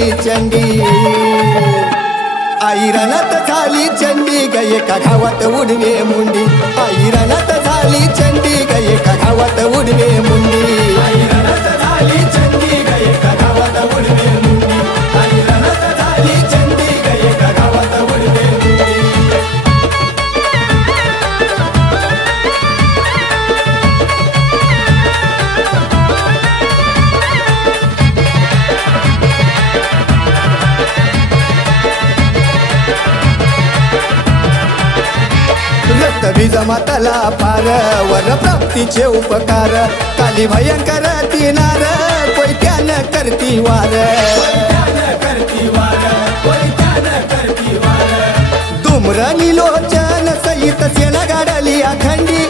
चंडी आई रणात झाली चंडी ग एका गावात उडवे मुंडी आई रणात झाली चंडी ग एका गावात उडवे मुंडी आई रणात झाली चंडी ग एका गावात उडवे मुंडी आई रणात झाली चंडी ग एका गावात उडवे मुंडी बीजमाताला पार वर प्राप्तीचे उपकार काली भयंकर दिनार कोयत्यानं करती वार धूम्र निलोचन सहित सेना गाडली अखंडी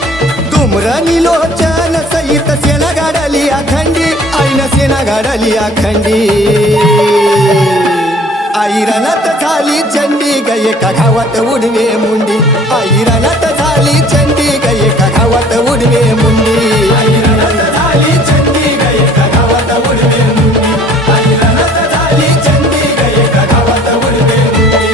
धूम्र निलोचन सहित सेना गाडली अखंडी आईन सेना गाडली अखंडी आई रणात झाली चंडी ग एका गावात उडवे मुंडी आई रणात झाली चंडी ग एका गावात उडवे मुंडी आई रणात झाली चंडी ग एका गावात उडवे मुंडी आई रणात झाली चंडी ग एका गावात उडवे मुंडी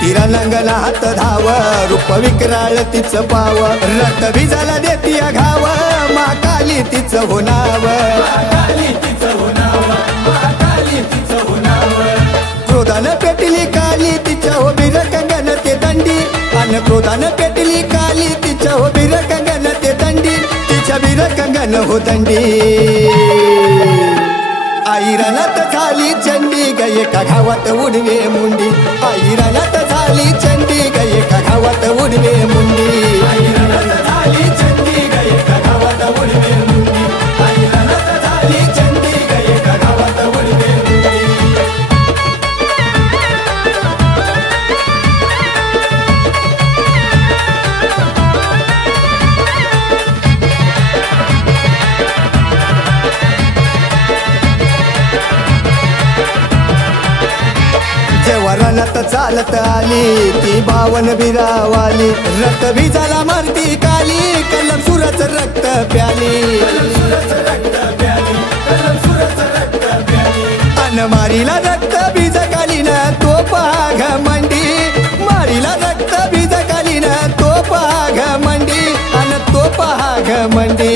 तिरा नंगला हात धाव रूप विक्राळ तिचं पाव रक्त भिजाला देती घाव महाकाली तिचं हो नाव क्रोधानं पेटली काली तिच्या हो बीर कंगन ते दंडी अन क्रोधानं पेटली काली तिच्या हो बीर कंगन ते दंडी तिच्या बीर कंगन हो दंडी आई रणात झाली चंडी ग एका गावात उडवे मुंडी आई रणात झाली चंडी ग एका गावात उडवे मुंडी आई रणात झाली चंडी ग एका गावात उडवे मुंडी आई रणात झाली चंडी ग एका गावात उडवे मुंडी जेव्हा रणात चालत आली ती 52 बिरावाली रक्त भिजाला मारती काली कलम सुरच रक्त प्याली अन मारीला रक्त बीज कालीन तो पाघ मंडी मारीला रक्त बीज कालीन तो पाघ मंडी अन तो पाघ मंडी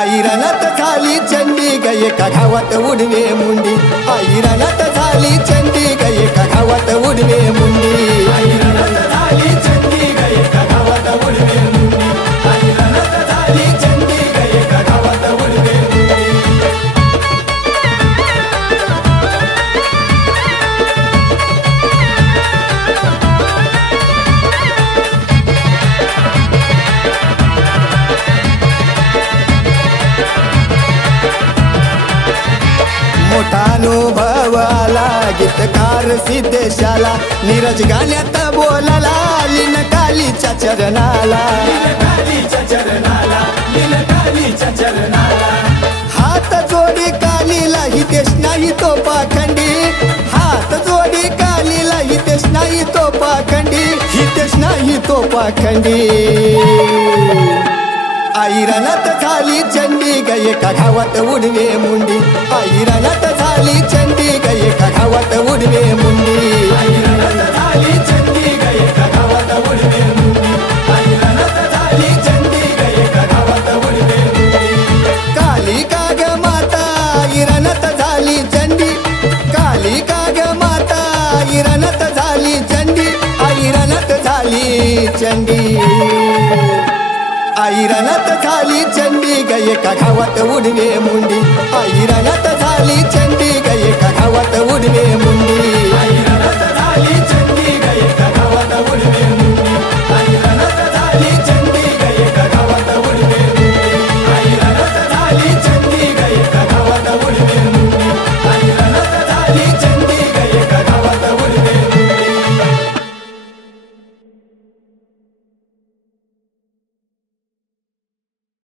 आई रणात झाली चंडी ग एका गावात उडवे मुंडी आई रणात झाली चंडी ग एका गावात उडवे मुंडी आई रणात झाली चंडी ग एका गावात उडवे मुंडी आई रणात झाली चंडी ग एका गावात उडवे मुंडी मोठा अनुभव आला गीतकार सिद्धेशाला नीरज गाण्यात बोलाला लीन कालीच्या चरणाला हात जोडी कालीला हितेश नाही तो पाखंडी हात जोडी कालीला हितेश नाही तो पाखंडी हितेश नाही तो पाखंडी आई रणात झाली चंडी ग एका गावात उडवे मुंडी आई रणात झाली चंडी ग एका गावात उडवे मुंडी आई रणात झाली चंडी ग एका गावात उडवे मुंडी आई रणात झाली चंडी ग एका गावात उडवे मुंडी काली काग माता आई रणात झाली चंडी काली काग माता आई रणात झाली चंडी आई रणात झाली चंडी आई रणात झाली चंडी ग एका गावात उडवे मुंडी आई रणात झाली चंडी ग एका गावात उडवे मुंडी